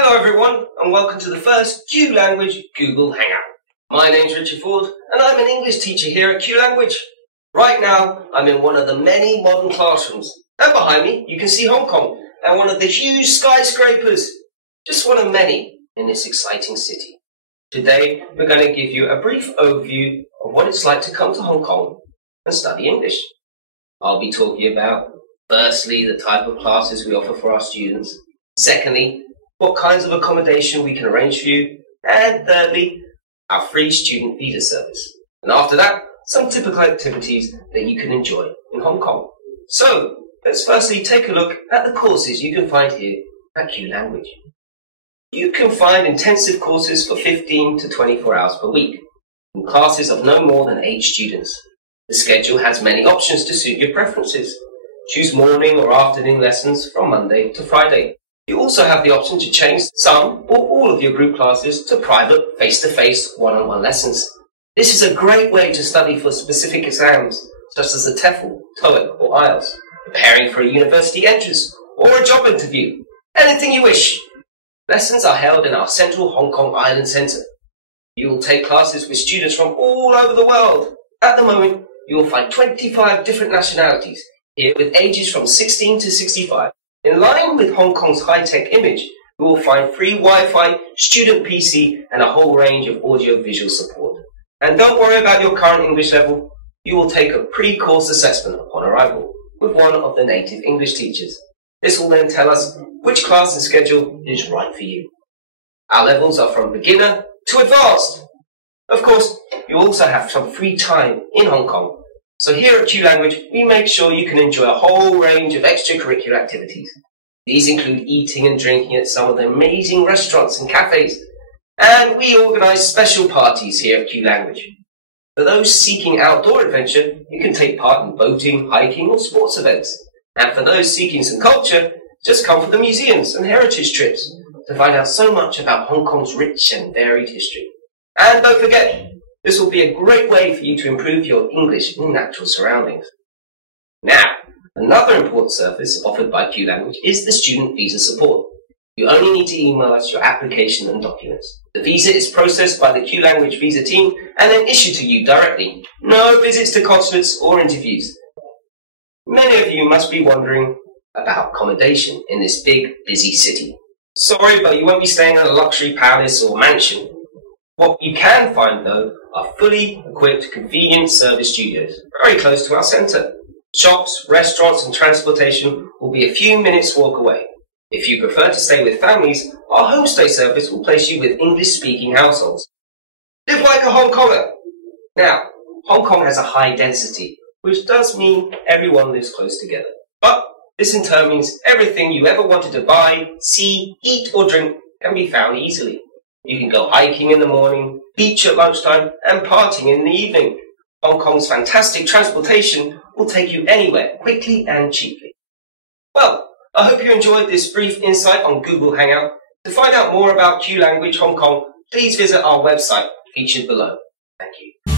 Hello everyone, and welcome to the first Q Language Google Hangout. My name's Richard Ford, and I'm an English teacher here at Q Language. Right now, I'm in one of the many modern classrooms. And behind me, you can see Hong Kong, and one of the huge skyscrapers. Just one of many in this exciting city. Today, we're going to give you a brief overview of what it's like to come to Hong Kong and study English. I'll be talking about, firstly, the type of classes we offer for our students. Secondly, what kinds of accommodation we can arrange for you. And thirdly, our free student visa service. And after that, some typical activities that you can enjoy in Hong Kong. So, let's firstly take a look at the courses you can find here at Q Language. You can find intensive courses for 15 to 24 hours per week, in classes of no more than 8 students. The schedule has many options to suit your preferences. Choose morning or afternoon lessons from Monday to Friday. You also have the option to change some or all of your group classes to private, face-to-face, one-on-one lessons. This is a great way to study for specific exams, such as the TOEFL, TOEIC or IELTS, preparing for a university entrance or a job interview. Anything you wish. Lessons are held in our central Hong Kong Island Centre. You will take classes with students from all over the world. At the moment, you will find 25 different nationalities here with ages from 16 to 65. In line with Hong Kong's high-tech image, you will find free Wi-Fi, student PC, and a whole range of audio-visual support. And don't worry about your current English level. You will take a pre-course assessment upon arrival with one of the native English teachers. This will then tell us which class and schedule is right for you. Our levels are from beginner to advanced. Of course, you also have some free time in Hong Kong. So here at Q Language, we make sure you can enjoy a whole range of extracurricular activities. These include eating and drinking at some of the amazing restaurants and cafes. And we organise special parties here at Q Language. For those seeking outdoor adventure, you can take part in boating, hiking or sports events. And for those seeking some culture, just come for the museums and heritage trips to find out so much about Hong Kong's rich and varied history. And don't forget, this will be a great way for you to improve your English in natural surroundings. Now, another important service offered by Q Language is the student visa support. You only need to email us your application and documents. The visa is processed by the Q Language visa team and then issued to you directly. No visits to consulates or interviews. Many of you must be wondering about accommodation in this big, busy city. Sorry, but you won't be staying in a luxury palace or mansion. What you can find, though, are fully equipped convenient service studios, very close to our centre. Shops, restaurants and transportation will be a few minutes walk away. If you prefer to stay with families, our homestay service will place you with English-speaking households. Live like a Hong Konger! Now, Hong Kong has a high density, which does mean everyone lives close together. But this in turn means everything you ever wanted to buy, see, eat or drink can be found easily. You can go hiking in the morning, beach at lunchtime, and partying in the evening. Hong Kong's fantastic transportation will take you anywhere quickly and cheaply. Well, I hope you enjoyed this brief insight on Google Hangout. To find out more about Q Language Hong Kong, please visit our website featured below. Thank you.